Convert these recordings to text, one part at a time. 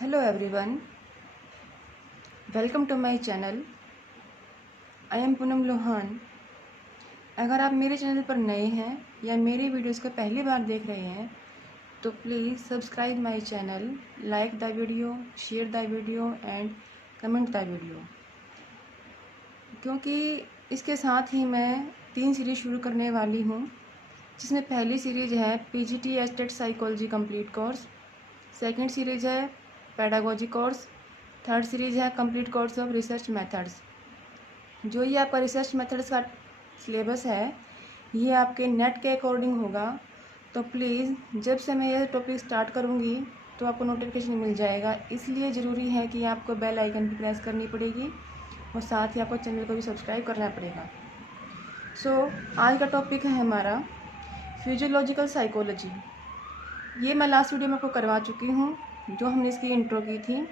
Hello everyone, welcome to my channel. I am Poonam Lohan. अगर आप मेरे चैनल पर नए हैं या मेरे वीडियोस को पहली बार देख रहे हैं तो please subscribe my channel, like the video, share the video and comment the video. क्योंकि इसके साथ ही मैं 3 सीरीज़ शुरू करने वाली हूँ, जिसमें पहली सीरीज़ है PGT estate psychology complete course, second series है पेडागोजी कोर्स, थर्ड सीरीज़ है complete course of research methods. जो ये आपका रिसर्च मेथड्स का सिलेबस है ये आपके नेट के अकॉर्डिंग होगा. तो प्लीज़ जब से मैं यह टॉपिक स्टार्ट करूँगी तो आपको नोटिफिकेशन मिल जाएगा. इसलिए ज़रूरी है कि आपको बेल आइकन भी प्रेस करनी पड़ेगी और साथ ही आपको चैनल को भी सब्सक्राइब करना पड़ेगा. आज का टॉपिक है हमारा फिजियोलॉजिकल साइकोलॉजी. ये मैं लास्ट वीडियो में आपको करवा चुकी हूँ जो हमने इसकी इंट्रो की थी.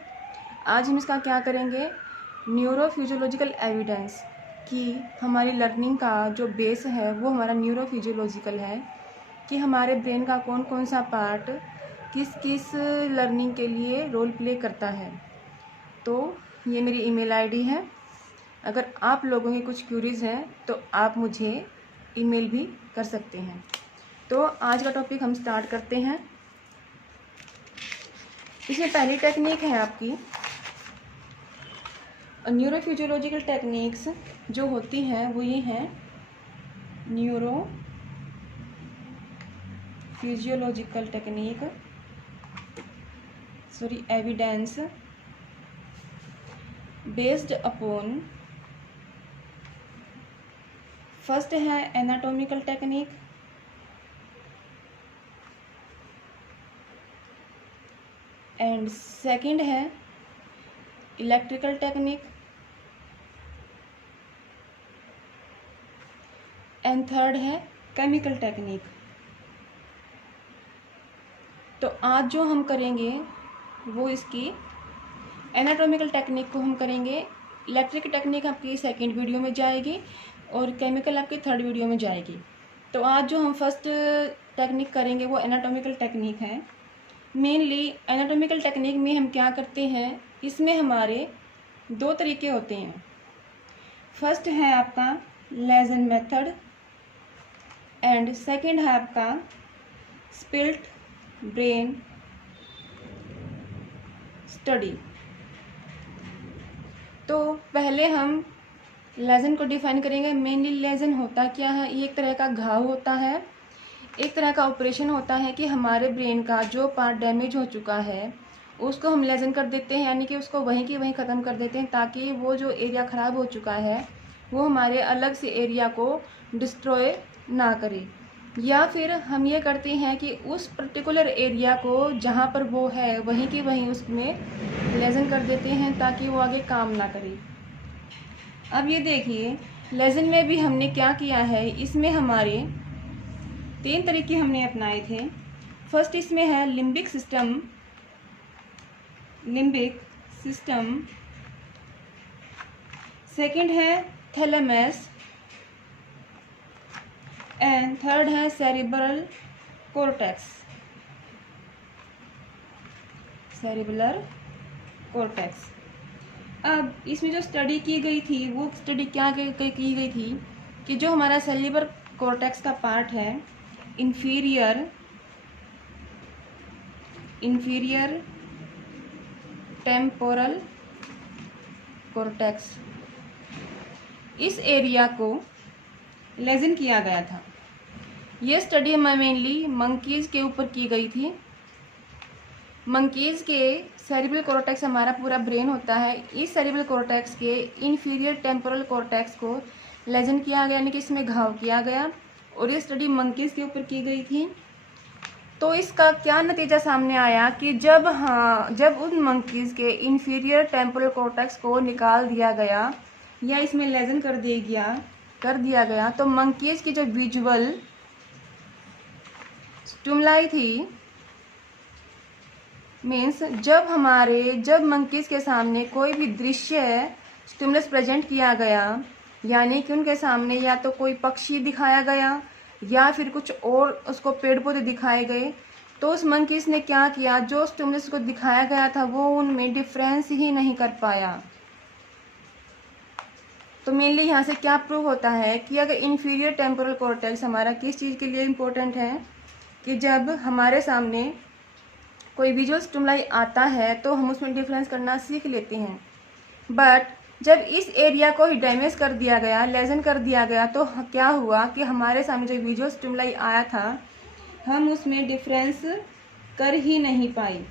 आज हम इसका क्या करेंगे, न्यूरोफिजियोलॉजिकल एविडेंस कि हमारी लर्निंग का जो बेस है वो हमारा न्यूरोफिजियोलॉजिकल है कि हमारे ब्रेन का कौन कौन सा पार्ट किस किस लर्निंग के लिए रोल प्ले करता है. तो ये मेरी ईमेल आईडी है. अगर आप लोगों की कुछ क्यूरीज़ हैं तो आप मुझे ईमेल भी कर सकते हैं. तो आज का टॉपिक हम स्टार्ट करते हैं. इसमें पहली टेक्निक है आपकी न्यूरोफिजियोलॉजिकल टेक्निक्स जो होती हैं वो ये हैं neuro physiological technique evidence based upon. First है एनाटॉमिकल टेक्निक, एंड सेकंड है इलेक्ट्रिकल टेक्निक, एंड थर्ड है केमिकल टेक्निक. तो आज जो हम करेंगे वो इसकी एनाटॉमिकल टेक्निक को हम करेंगे. इलेक्ट्रिक टेक्निक आपकी सेकंड वीडियो में जाएगी और केमिकल आपकी थर्ड वीडियो में जाएगी. तो आज जो हम फर्स्ट टेक्निक करेंगे वो एनाटॉमिकल टेक्निक है. मेनली एनाटॉमिकल टेक्निक में हम क्या करते हैं, इसमें हमारे 2 तरीके होते हैं. फर्स्ट है आपका लेजन मेथड एंड सेकंड है आपका स्पिल्ट ब्रेन स्टडी. तो पहले हम लेजन को डिफाइन करेंगे. मेनली लेजन होता क्या है, ये एक तरह का घाव होता है, एक तरह का ऑपरेशन होता है कि हमारे ब्रेन का जो पार्ट डैमेज हो चुका है उसको हम लेजन कर देते हैं, यानी कि उसको वहीं की वहीं ख़त्म कर देते हैं ताकि वो जो एरिया ख़राब हो चुका है वो हमारे अलग से एरिया को डिस्ट्रॉय ना करे. या फिर हम ये करते हैं कि उस पर्टिकुलर एरिया को जहाँ पर वो है वहीं की वहीं उसमें लेजन कर देते हैं ताकि वो आगे काम ना करे. अब ये देखिए लेजन में भी हमने क्या किया है, इसमें हमारे 3 तरीके हमने अपनाए थे. फर्स्ट इसमें है लिम्बिक सिस्टम, सेकंड है थैलेमस एंड थर्ड है सेरिब्रल कॉर्टेक्स. अब इसमें जो स्टडी की गई थी वो स्टडी क्या की गई थी कि जो हमारा सेरिब्रल कॉर्टेक्स का पार्ट है इंफीरियर टेम्पोरल कॉर्टेक्स, इस एरिया को लेजन किया गया था. ये स्टडी मेनली मंकीज़ के ऊपर की गई थी. मंकीज़ के सेरिब्रल कॉर्टेक्स हमारा पूरा ब्रेन होता है, इस सेरिब्रल कॉर्टेक्स के इंफीरियर टेम्पोरल कॉर्टेक्स को लेजन किया गया, यानी कि इसमें घाव किया गया और ये स्टडी मंकीज़ के ऊपर की गई थी. तो इसका क्या नतीजा सामने आया कि जब उन मंकीज़ के इंफीरियर टेम्पोरल कॉर्टेक्स को निकाल दिया गया या इसमें लेजन कर दिया गया तो मंकीज़ की जो विजुअल स्टिमुलाई थी, मीन्स जब मंकीज़ के सामने कोई भी दृश्य स्टिमुलस प्रेजेंट किया गया, यानी कि उनके सामने या तो कोई पक्षी दिखाया गया या फिर कुछ और उसको पेड़ पौधे दिखाए गए, तो उस मंकीज ने क्या किया, जो स्टिमुलस को दिखाया गया था वो उनमें डिफरेंस ही नहीं कर पाया। तो मेनली यहाँ से क्या प्रूव होता है कि अगर इन्फीरियर टेम्पोरल कॉर्टेक्स हमारा किस चीज़ के लिए इम्पोर्टेंट है, कि जब हमारे सामने कोई विजुअल स्टिमुलाई आता है तो हम उसमें डिफरेंस करना सीख लेते हैं, बट जब इस एरिया को ही डैमेज कर दिया गया, लेजन कर दिया गया, तो क्या हुआ कि हमारे सामने जो विजुअल स्टिमुलाई आया था हम उसमें डिफरेंस कर ही नहीं पाए।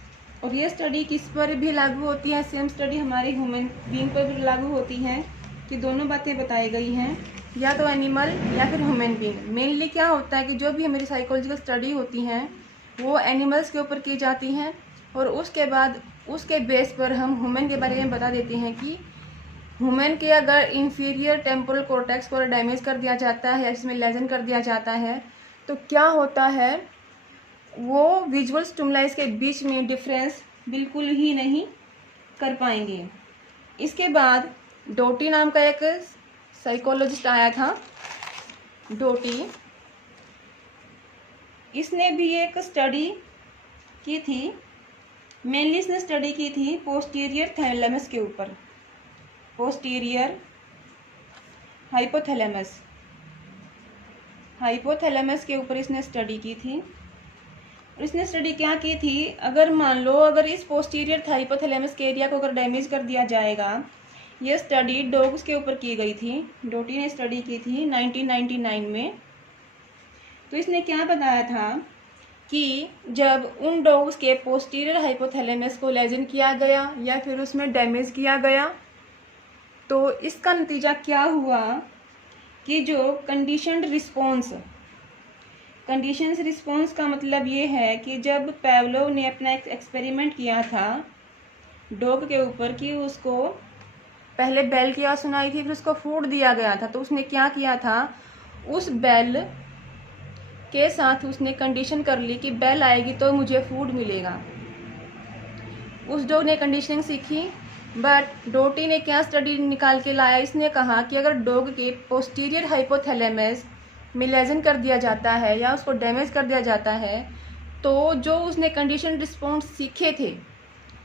और ये स्टडी किस पर भी लागू होती है, सेम स्टडी हमारे ह्यूमन बीइंग पर भी लागू होती है, कि दोनों बातें बताई गई हैं, या तो एनिमल या फिर ह्यूमन बीइंग। मेनली क्या होता है कि जो भी हमारी साइकोलॉजिकल स्टडी होती हैं वो एनिमल्स के ऊपर की जाती हैं, और उसके बाद उसके बेस पर हम ह्यूमन के बारे में बता देते हैं कि ह्यूमन के अगर इंफीरियर टेम्पोरल कॉर्टेक्स को डैमेज कर दिया जाता है, इसमें लेजन कर दिया जाता है, तो क्या होता है, वो विजुअल स्टिमुलाइज के बीच में डिफरेंस बिल्कुल ही नहीं कर पाएंगे। इसके बाद डोटी नाम का एक साइकोलॉजिस्ट आया था, डोटी। इसने भी एक स्टडी की थी, मेनली इसने स्टडी की थी पोस्टीरियर थैलेमस के ऊपर, पोस्टीरियर हाइपोथैलेमस के ऊपर इसने स्टडी की थी। और इसने स्टडी क्या की थी, अगर मान लो अगर इस पोस्टीरियर हाइपोथैलेमस के एरिया को अगर डैमेज कर दिया जाएगा, ये स्टडी डॉग्स के ऊपर की गई थी, डोटी ने स्टडी की थी 1999 में। तो इसने क्या बताया था कि जब उन डॉग्स के पोस्टीरियर हाइपोथैलेमस को लेजन किया गया या फिर उसमें डैमेज किया गया, तो इसका नतीजा क्या हुआ कि जो कंडीशनड रिस्पॉन्स का मतलब ये है कि जब पेवलोव ने अपना एक्सपेरिमेंट किया था डॉग के ऊपर कि उसको पहले बेल की आवाज़ सुनाई थी, फिर उसको फूड दिया गया था, तो उसने क्या किया था, उस बेल के साथ उसने कंडीशन कर ली कि बेल आएगी तो मुझे फूड मिलेगा। उस डॉग ने कंडीशनिंग सीखी, बट डोटी ने क्या स्टडी निकाल के लाया, इसने कहा कि अगर डॉग के पोस्टीरियर हाइपोथैलेमस में लेजन कर दिया जाता है या उसको डैमेज कर दिया जाता है, तो जो उसने कंडीशन रिस्पॉन्स सीखे थे,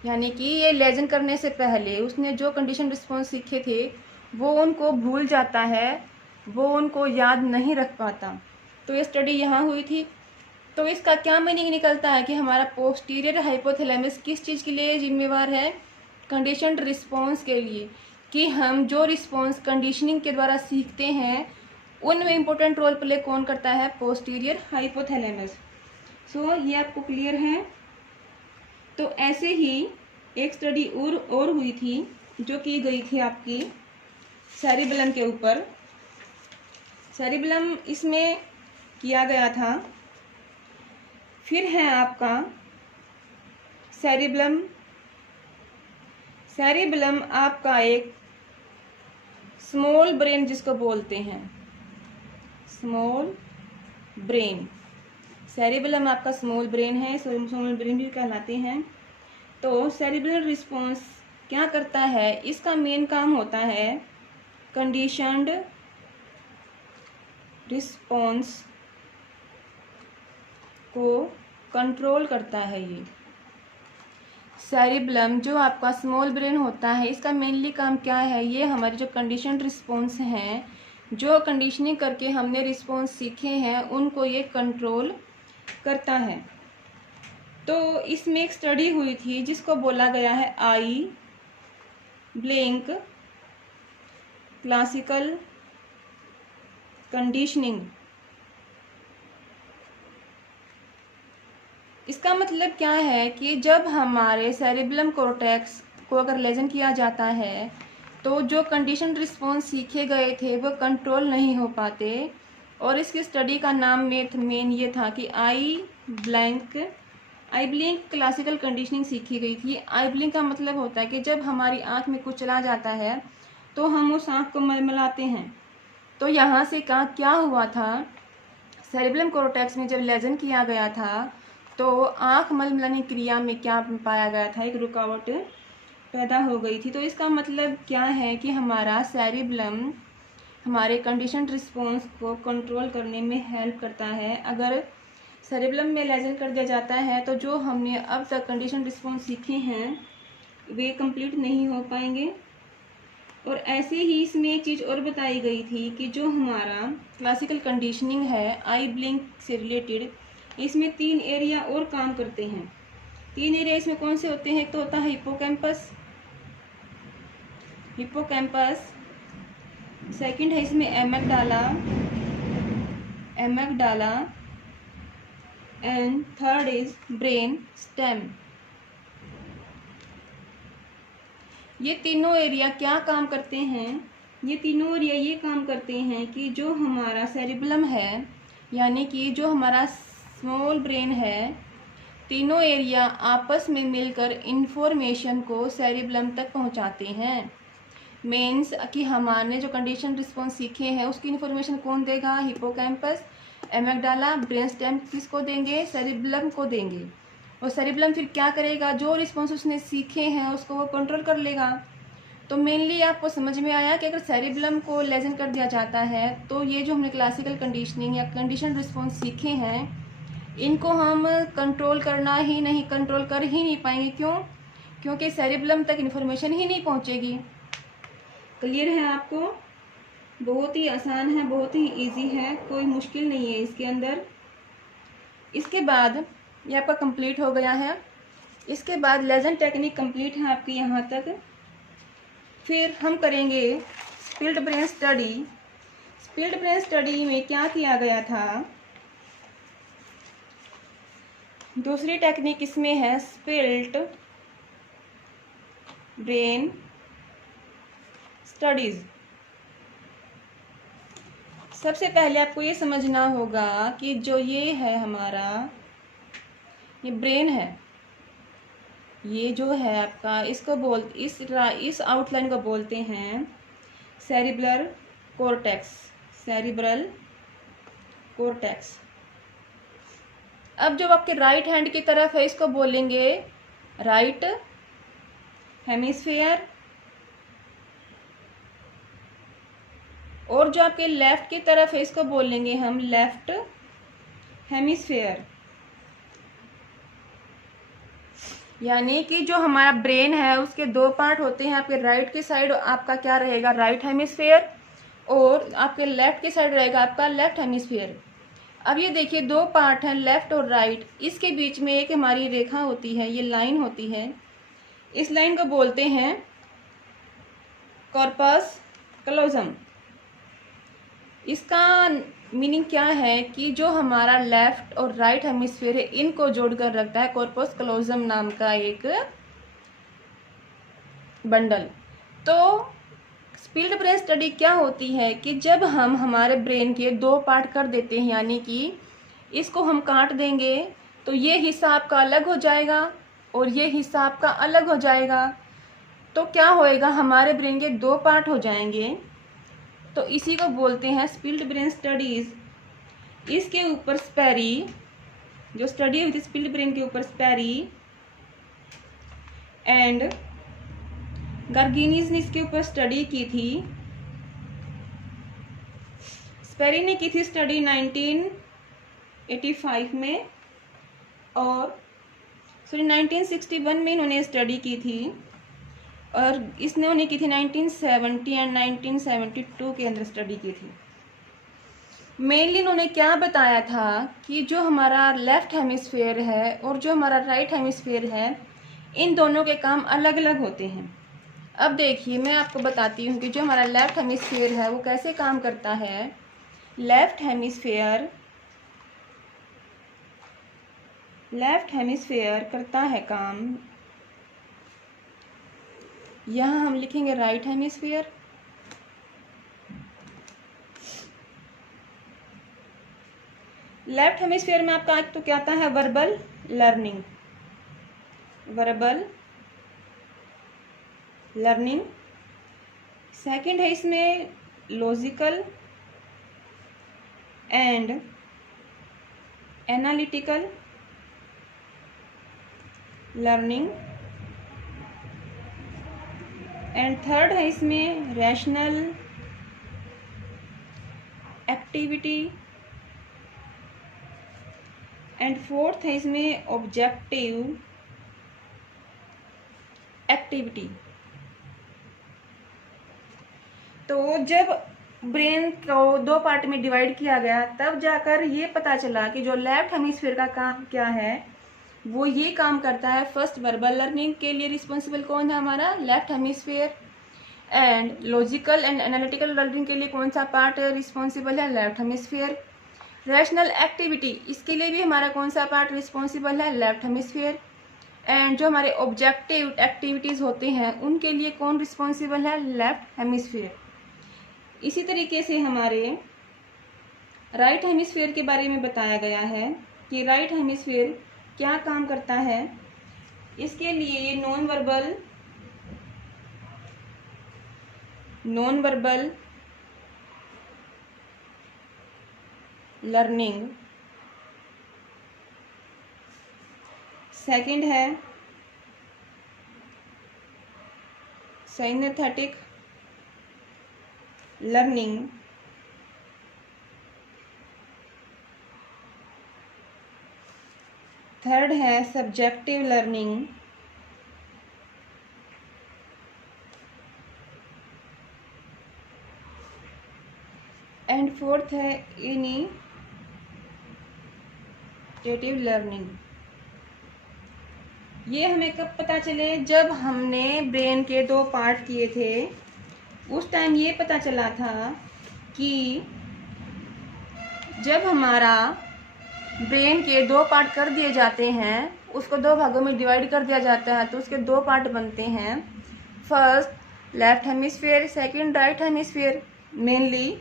यानी कि ये लेजन करने से पहले उसने जो कंडीशन रिस्पॉन्स सीखे थे वो उनको भूल जाता है, वो उनको याद नहीं रख पाता। तो ये स्टडी यहाँ हुई थी। तो इसका क्या मीनिंग निकलता है कि हमारा पोस्टीरियर हाइपोथैलेमस किस चीज़ के लिए जिम्मेवार है, कंडीशनड रिस्पॉन्स के लिए, कि हम जो रिस्पॉन्स कंडीशनिंग के द्वारा सीखते हैं उनमें इम्पोर्टेंट रोल प्ले कौन करता है, पोस्टीरियर हाइपोथैलेमस। सो ये आपको क्लियर है। तो ऐसे ही एक स्टडी और हुई थी जो की गई थी आपकी सेरिबेलम के ऊपर। सेरिबेलम इसमें किया गया था। फिर है आपका सेरिबेलम आपका एक स्मॉल ब्रेन जिसको बोलते हैं, स्मॉल ब्रेन। सेरिबेलम आपका स्मॉल ब्रेन है, स्मॉल ब्रेन भी कहलाते हैं। तो सेरिब्रल रिस्पॉन्स क्या करता है, इसका मेन काम होता है कंडीशनड रिस्पॉन्स को कंट्रोल करता है। ये सेरिबेलम जो आपका स्मॉल ब्रेन होता है, इसका मेनली काम क्या है, ये हमारे जो कंडीशनड रिस्पॉन्स हैं, जो कंडीशनिंग करके हमने रिस्पॉन्स सीखे हैं, उनको ये कंट्रोल करता है। तो इसमें एक स्टडी हुई थी जिसको बोला गया है आई ब्लिंक क्लासिकल कंडीशनिंग। इसका मतलब क्या है कि जब हमारे सेरिबेलम कॉर्टेक्स को अगर लेजन किया जाता है तो जो कंडीशन रिस्पॉन्स सीखे गए थे वो कंट्रोल नहीं हो पाते। और इसकी स्टडी का नाम मेन ये था कि आई ब्लिंक क्लासिकल कंडीशनिंग सीखी गई थी। आई ब्लिंक का मतलब होता है कि जब हमारी आँख में कुछ चला जाता है तो हम उस आँख को मलमलाते हैं। तो यहाँ से क्या हुआ था, सेरिबेलम कॉर्टेक्स में जब लेजन किया गया था तो आँख मलमलाने क्रिया में क्या पाया गया था, एक रुकावट पैदा हो गई थी। तो इसका मतलब क्या है कि हमारा सेरिबेलम हमारे कंडीशन रिस्पॉन्स को कंट्रोल करने में हेल्प करता है। अगर सेरेबेलम में लेजन कर दिया जाता है तो जो हमने अब तक कंडीशन रिस्पॉन्स सीखे हैं वे कंप्लीट नहीं हो पाएंगे। और ऐसे ही इसमें एक चीज़ और बताई गई थी कि जो हमारा क्लासिकल कंडीशनिंग है आई ब्लिंक से रिलेटेड, इसमें 3 एरिया और काम करते हैं। 3 एरिया इसमें कौन से होते हैं? एक तो होता है हिप्पोकैम्पस, सेकंड है इसमें amygdala and third is brain stem. ये तीनों एरिया क्या काम करते हैं? ये तीनों एरिया ये काम करते हैं कि जो हमारा सेरिबेलम है, यानी कि जो हमारा स्मॉल ब्रेन है, तीनों एरिया आपस में मिलकर इंफॉर्मेशन को सेरिबेलम तक पहुंचाते हैं। मीन्स कि हमारे जो कंडीशन रिस्पॉन्स सीखे हैं उसकी इन्फॉर्मेशन कौन देगा? हिप्पोकैम्पस, एमेगडाला, ब्रेन स्टेम किसको देंगे? सेरिबेलम को देंगे। और सेरिबेलम फिर क्या करेगा? जो रिस्पॉन्स उसने सीखे हैं उसको वो कंट्रोल कर लेगा। तो मेनली आपको समझ में आया कि अगर सेरिबेलम को लेजन कर दिया जाता है तो ये जो हमने क्लासिकल कंडीशनिंग या कंडीशन रिस्पॉन्स सीखे हैं इनको हम कंट्रोल कर ही नहीं पाएंगे। क्यों? क्योंकि सेरिबेलम तक इन्फॉर्मेशन ही नहीं पहुंचेगी। क्लियर है आपको? बहुत ही आसान है, बहुत ही इजी है, कोई मुश्किल नहीं है इसके अंदर। इसके बाद ये आपका कंप्लीट हो गया है। इसके बाद लेजन टेक्निक कंप्लीट है आपकी यहाँ तक। फिर हम करेंगे spilled brain study. Spilled brain study में क्या किया गया था? दूसरी टेक्निक इसमें है स्पिल्ड ब्रेन स्टडीज। सबसे पहले आपको ये समझना होगा कि जो ये है हमारा ये ब्रेन है, ये जो है आपका इसको इस आउटलाइन को बोलते हैं सेरिब्रल कोर्टेक्स। अब जो आपके राइट हैंड की तरफ है इसको बोलेंगे राइट हेमिस्फीयर, और जो आपके लेफ्ट की तरफ है इसको बोलेंगे हम लेफ्ट हेमिस्फीयर। यानी कि जो हमारा ब्रेन है उसके 2 पार्ट होते हैं। आपके राइट की साइड आपका क्या रहेगा? राइट हेमिस्फीयर, और आपके लेफ्ट की साइड रहेगा आपका लेफ्ट हेमिस्फीयर। अब ये देखिए 2 पार्ट हैं लेफ्ट और राइट, इसके बीच में एक हमारी रेखा होती है, ये लाइन होती है। इस लाइन को बोलते हैं कॉर्पस क्लोजम। इसका मीनिंग क्या है कि जो हमारा लेफ्ट और राइट हेमिस्फीयर है इनको जोड़कर रखता है कॉर्पस क्लोजम नाम का एक बंडल। तो स्पिल्ड ब्रेन स्टडी क्या होती है कि जब हम हमारे ब्रेन के 2 पार्ट कर देते हैं, यानी कि इसको हम काट देंगे तो ये हिस्सा आपका अलग हो जाएगा और ये हिस्सा आपका अलग हो जाएगा। तो क्या होएगा? हमारे ब्रेन के 2 पार्ट हो जाएंगे। तो इसी को बोलते हैं स्पिल्ड ब्रेन स्टडीज। इसके ऊपर स्पेरी, जो स्टडी हुई थी स्पिल्ड ब्रेन के ऊपर, स्पेरी एंड गार्गिनीज ने इसके ऊपर स्टडी की थी। स्पेरी ने की थी स्टडी 1985 में, और 1961 में इन्होंने स्टडी की थी, और इसने उन्हें की थी 1970 एंड 1972 के अंदर स्टडी की थी। मेनली इन्होंने क्या बताया था कि जो हमारा लेफ्ट हेमिस्फीयर है और जो हमारा राइट हेमिस्फीयर है इन दोनों के काम अलग अलग होते हैं। अब देखिए मैं आपको बताती हूँ कि जो हमारा लेफ्ट हेमिस्फीयर है वो कैसे काम करता है। लेफ्ट हेमिस्फीयर करता है काम, यहाँ हम लिखेंगे राइट हेमिस्फीयर। लेफ्ट हेमिस्फीयर में आपका तो क्या आता है? Verbal learning. सेकंड है इसमें logical and analytical learning, and third है इसमें रैशनल एक्टिविटी एंड फोर्थ है इसमें ऑब्जेक्टिव एक्टिविटी। तो जब ब्रेन को दो पार्ट में डिवाइड किया गया तब जाकर ये पता चला कि जो लेफ्ट हेमिस्फीयर का काम क्या है, वो ये काम करता है। फर्स्ट वर्बल लर्निंग के लिए रिस्पॉन्सिबल कौन है? हमारा left hemisphere. And logical and analytical learning के लिए कौन सा पार्ट रिस्पॉन्सिबल है? Left hemisphere. रैशनल एक्टिविटी, इसके लिए भी हमारा कौन सा पार्ट रिस्पॉन्सिबल है? Left hemisphere. एंड जो हमारे ऑब्जेक्टिव एक्टिविटीज़ होते हैं उनके लिए कौन रिस्पॉन्सिबल है? Left hemisphere. इसी तरीके से हमारे राइट हेमिस्फीयर के बारे में बताया गया है कि राइट हेमिस्फीयर क्या काम करता है। इसके लिए ये नॉन वर्बल लर्निंग, सेकंड है साइनेस्थेटिक लर्निंग, थर्ड है सब्जेक्टिव लर्निंग, एंड फोर्थ है इनिशिएटिव लर्निंग। ये हमें कब पता चले? जब हमने ब्रेन के दो पार्ट किए थे, उस टाइम ये पता चला था कि जब हमारा ब्रेन के दो पार्ट कर दिए जाते हैं, उसको दो भागों में डिवाइड कर दिया जाता है, तो उसके दो पार्ट बनते हैं। First left hemisphere, second right hemisphere. Mainly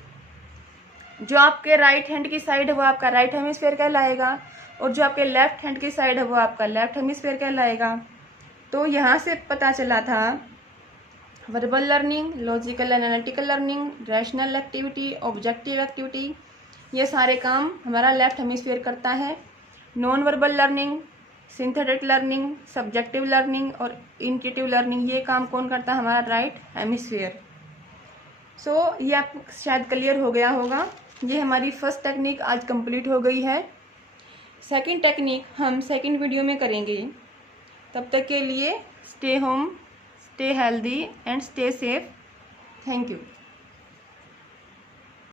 जो आपके राइट हैंड की साइड है वो आपका राइट हेमिस्फीयर कहलाएगा, और जो आपके लेफ्ट हैंड की साइड है वो आपका लेफ्ट हेमिस्फीयर कहलाएगा। तो यहाँ से पता चला था verbal learning, logical and analytical learning, rational activity, objective activity, ये सारे काम हमारा लेफ्ट हेमिस्फीयर करता है। Non verbal learning, synthetic learning, subjective learning और इंट्यूटिव लर्निंग, ये काम कौन करता है? हमारा राइट हेमिस्फीयर। सो ये आपको शायद क्लियर हो गया होगा। ये हमारी फर्स्ट टेक्निक आज कंप्लीट हो गई है। सेकंड टेक्निक हम सेकंड वीडियो में करेंगे। तब तक के लिए stay home, stay healthy and stay safe. Thank you.